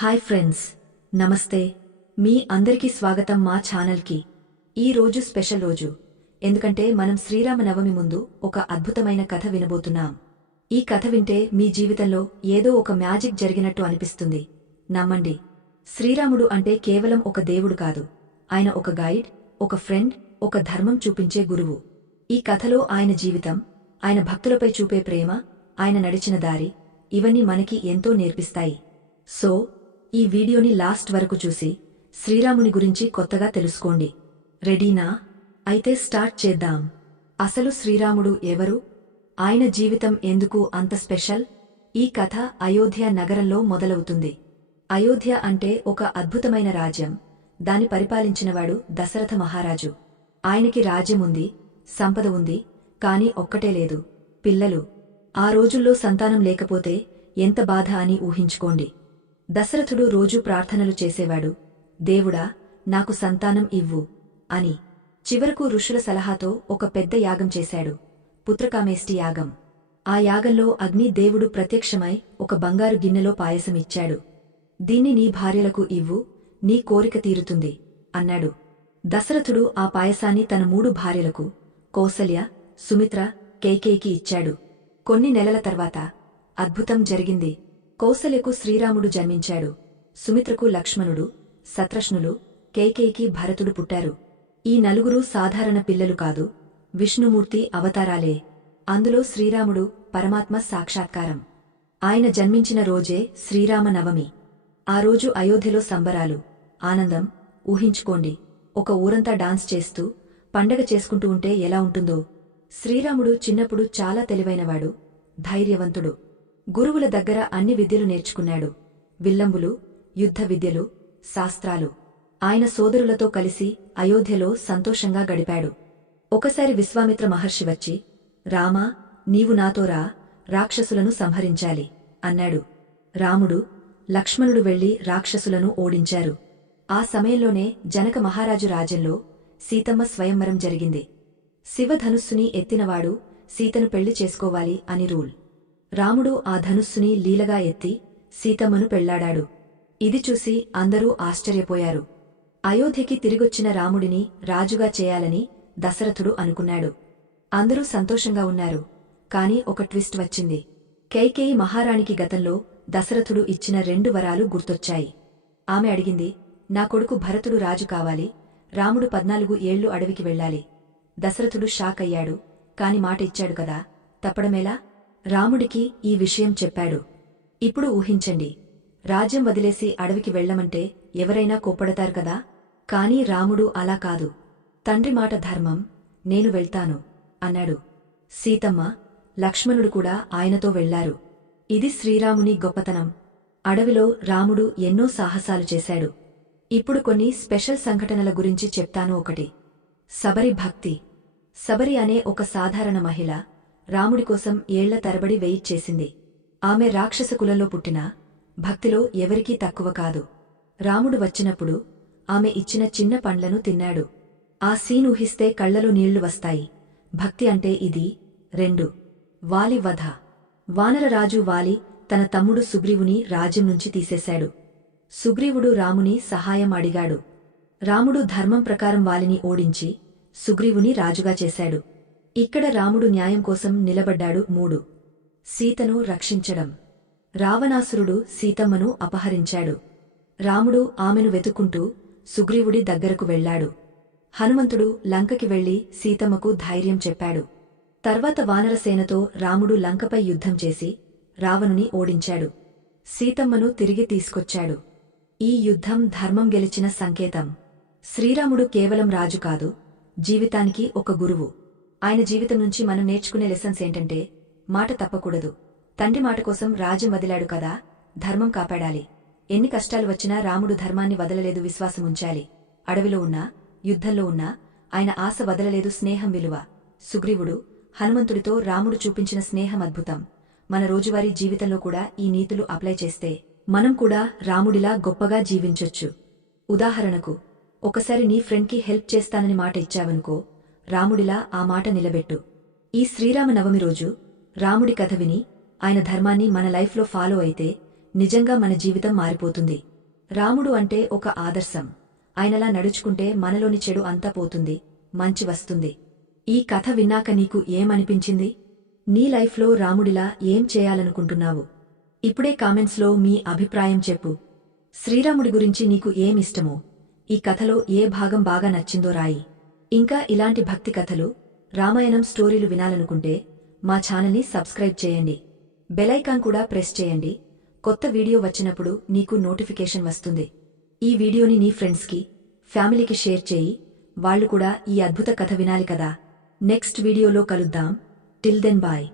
Hi friends నమస్తే. మీ అందరికీ స్వాగతం మా ఛానల్కి. ఈ రోజు స్పెషల్ రోజు. ఎందుకంటే మనం శ్రీరామనవమి ముందు ఒక అద్భుతమైన కథ వినబోతున్నాం. ఈ కథ వింటే మీ జీవితంలో ఏదో ఒక మ్యాజిక్ జరిగినట్టు అనిపిస్తుంది. నమ్మండి. శ్రీరాముడు అంటే కేవలం ఒక దేవుడు కాదు. ఆయన ఒక గైడ్ ఒక ఫ్రెండ్ ఒక ధర్మం చూపించే గురువు. ఈ కథలో ఆయన జీవితం ఆయన భక్తులపై చూపే ప్రేమ ఆయన నడిచిన దారి ఇవన్నీ మనకి ఎంతో నేర్పిస్తాయి. సో ఈ వీడియోని లాస్ట్ వరకు చూసి శ్రీరాముని గురించి కొత్తగా తెలుసుకోండి. రెడీనా? అయితే స్టార్ట్ చేద్దాం. అసలు శ్రీరాముడు ఎవరు? ఆయన జీవితం ఎందుకు అంత స్పెషల్? ఈ కథ అయోధ్య నగరంలో మొదలవుతుంది. అయోధ్య అంటే ఒక అద్భుతమైన రాజ్యం. దాని పరిపాలించినవాడు దశరథ మహారాజు. ఆయనకి రాజ్యముంది సంపద ఉంది కాని ఒక్కటే లేదు పిల్లలు. ఆ రోజుల్లో సంతానం లేకపోతే ఎంత బాధ అని ఊహించుకోండి. దశరథుడు రోజూ ప్రార్థనలు చేసేవాడు. దేవుడా నాకు సంతానం ఇవ్వు అని. చివరకు ఋషుల సలహాతో ఒక పెద్ద యాగం చేశాడు. పుత్రకామేష్టి యాగం. ఆ యాగంలో అగ్ని దేవుడు ప్రత్యక్షమై ఒక బంగారు గిన్నెలో పాయసం ఇచ్చాడు దీన్ని నీ భార్యలకు ఇవ్వు నీ కోరిక తీరుతుంది అన్నాడు. దశరథుడు ఆ పాయసాన్ని తన మూడు భార్యలకు కౌసల్య సుమిత్ర కేకేకి ఇచ్చాడు. కొన్ని నెలల తర్వాత అద్భుతం జరిగింది. కౌసల్యకు శ్రీరాముడు జన్మించాడు. సుమిత్రకు లక్ష్మణుడు సత్రష్ణులు కేకేకి భరతుడు పుట్టారు. ఈ నలుగురు సాధారణ పిల్లలు కాదు విష్ణుమూర్తి అవతారాలే. అందులో శ్రీరాముడు పరమాత్మ సాక్షాత్కారం. ఆయన జన్మించిన రోజే శ్రీరామనవమి. ఆ రోజు అయోధ్యలో సంబరాలు. ఆనందం ఊహించుకోండి. ఒక ఊరంతా డాన్స్ చేస్తూ పండగ చేసుకుంటూ ఉంటే ఎలా ఉంటుందో. శ్రీరాముడు చిన్నప్పుడు చాలా తెలివైనవాడు ధైర్యవంతుడు. గురువుల దగ్గర అన్ని విద్యలు నేర్చుకున్నాడు. విల్లంబులు యుద్ధ విద్యలు శాస్త్రాలు. ఆయన సోదరులతో కలిసి అయోధ్యలో సంతోషంగా గడిపాడు. ఒకసారి విశ్వామిత్ర మహర్షి వచ్చి రామా నీవు నాతో రా రాక్షసులను సంహరించాలి అన్నాడు. రాముడు లక్ష్మణుడు వెళ్ళి రాక్షసులను ఓడించారు. ఆ సమయంలోనే జనక మహారాజు రాజ్యంలో సీతమ్మ స్వయంవరం జరిగింది. శివధనుస్సుని ఎత్తినవాడు సీతను పెళ్ళి చేసుకోవాలి అని రూల్. రాముడు ఆ ధనుస్సుని లీలగా ఎత్తి సీతమ్మను పెళ్ళాడాడు. ఇది చూసి అందరూ ఆశ్చర్యపోయారు. అయోధ్యకి తిరిగొచ్చిన రాముడిని రాజుగా చేయాలని దశరథుడు అనుకున్నాడు. అందరూ సంతోషంగా ఉన్నారు. కాని ఒక ట్విస్ట్ వచ్చింది. కైకేయి మహారాణికి గతంలో దశరథుడు ఇచ్చిన రెండు వరాలు గుర్తొచ్చాయి. ఆమె అడిగింది నా కొడుకు భరతుడు రాజు కావాలి. రాముడు పద్నాలుగు ఏళ్ళు అడవికి వెళ్ళాలి దశరథుడు షాక్ అయ్యాడు కాని మాట ఇచ్చాడు కదా. తప్పడమేలా? రాముడికి ఈ విషయం చెప్పాడు. ఇప్పుడు ఊహించండి. రాజ్యం వదిలేసి అడవికి వెళ్ళమంటే ఎవరైనా కోప్పడతారు కదా? కాని రాముడు అలా కాదు. తండ్రి మాట ధర్మం నేను వెళ్తాను అన్నాడు. సీతమ్మ లక్ష్మణుడు కూడా ఆయనతో వెళ్ళారు ఇది శ్రీరాముని గొప్పతనం. అడవిలో రాముడు ఎన్నో సాహసాలు చేశాడు. ఇప్పుడు కొన్ని స్పెషల్ సంఘటనల గురించి చెప్తాను ఒకటి. సబరి భక్తి. సబరి అనే ఒక సాధారణ మహిళ రాముడి కోసం ఏళ్ళ తరబడి వెయిట్ చేసింది. ఆమె రాక్షస కులంలో పుట్టినా భక్తిలో ఎవరికీ తక్కువ కాదు. రాముడు వచ్చినప్పుడు ఆమె ఇచ్చిన చిన్న పండ్లను తిన్నాడు. ఆ సీన్ ఊహిస్తే కళ్ళలో నీళ్ళు వస్తాయి. భక్తి అంటే ఇది. రెండు. వాలి వధ. వానరరాజు వాలి తన తమ్ముడు సుగ్రీవుని రాజ్యం నుంచి తీసేశాడు. సుగ్రీవుడు రాముని సహాయం అడిగాడు. రాముడు ధర్మం ప్రకారం వాలిని ఓడించి సుగ్రీవుని రాజుగా చేశాడు. ఇక్కడ రాముడు న్యాయం కోసం నిలబడ్డాడు మూడు. సీతను రక్షించడం. రావణాసురుడు సీతమ్మను అపహరించాడు. రాముడు ఆమెను వెతుక్కుంటూ సుగ్రీవుడి దగ్గరకు వెళ్ళాడు హనుమంతుడు లంకకి వెళ్ళి సీతమ్మకు ధైర్యం చెప్పాడు. తర్వాత వానరసేనతో రాముడు లంకపై యుద్ధం చేసి రావణుని ఓడించాడు. సీతమ్మను తిరిగి తీసుకొచ్చాడు. ఈ యుద్ధం ధర్మం గెలిచిన సంకేతం. శ్రీరాముడు కేవలం రాజు కాదు జీవితానికి ఒక గురువు. ఆయన జీవితం నుంచి మనం నేర్చుకునే లెసన్స్ ఏంటంటే మాట తప్పకూడదు. తండ్రి మాట కోసం రాజ్యం వదిలాడు కదా ధర్మం కాపాడాలి. ఎన్ని కష్టాలు వచ్చినా రాముడు ధర్మాన్ని వదలలేదు విశ్వాసం ఉంచాలి. అడవిలో ఉన్నా యుద్ధంలో ఉన్నా ఆయన ఆశ వదలలేదు స్నేహం విలువ. సుగ్రీవుడు హనుమంతుడితో రాముడు చూపించిన స్నేహం అద్భుతం. మన రోజువారీ జీవితంలో కూడా ఈ నీతులు అప్లై చేస్తే మనం కూడా రాముడిలా గొప్పగా జీవించొచ్చు. ఉదాహరణకు ఒకసారి నీ ఫ్రెండ్కి హెల్ప్ చేస్తానని మాట ఇచ్చావనుకో రాముడిలా ఆ మాట నిలబెట్టు. ఈ శ్రీరామనవమి రోజు రాముడి కథ విని ఆయన ధర్మాన్ని మన లైఫ్లో ఫాలో అయితే నిజంగా మన జీవితం మారిపోతుంది. రాముడు అంటే ఒక ఆదర్శం. ఆయనలా నడుచుకుంటే మనలోని చెడు అంతా పోతుంది మంచి వస్తుంది. ఈ కథ విన్నాక నీకు ఏమనిపించింది? నీ లైఫ్లో రాముడిలా ఏం చేయాలనుకుంటున్నావు? ఇప్పుడే కామెంట్స్లో మీ అభిప్రాయం చెప్పు. శ్రీరాముడి గురించి నీకు ఏమిష్టమో ఈ కథలో ఏ భాగం బాగా నచ్చిందో రాయి. ఇంకా ఇలాంటి భక్తి కథలు రామాయణం స్టోరీలు వినాలనుకుంటే మా ఛానల్ని సబ్స్క్రైబ్ చేయండి. బెలైకాన్ కూడా ప్రెస్ చేయండి. కొత్త వీడియో వచ్చినప్పుడు నీకు నోటిఫికేషన్ వస్తుంది. ఈ వీడియోని నీ ఫ్రెండ్స్కి ఫ్యామిలీకి షేర్ చేయి. వాళ్ళు కూడా ఈ అద్భుత కథ వినాలి కదా. నెక్స్ట్ వీడియోలో కలుద్దాం. Till then bye.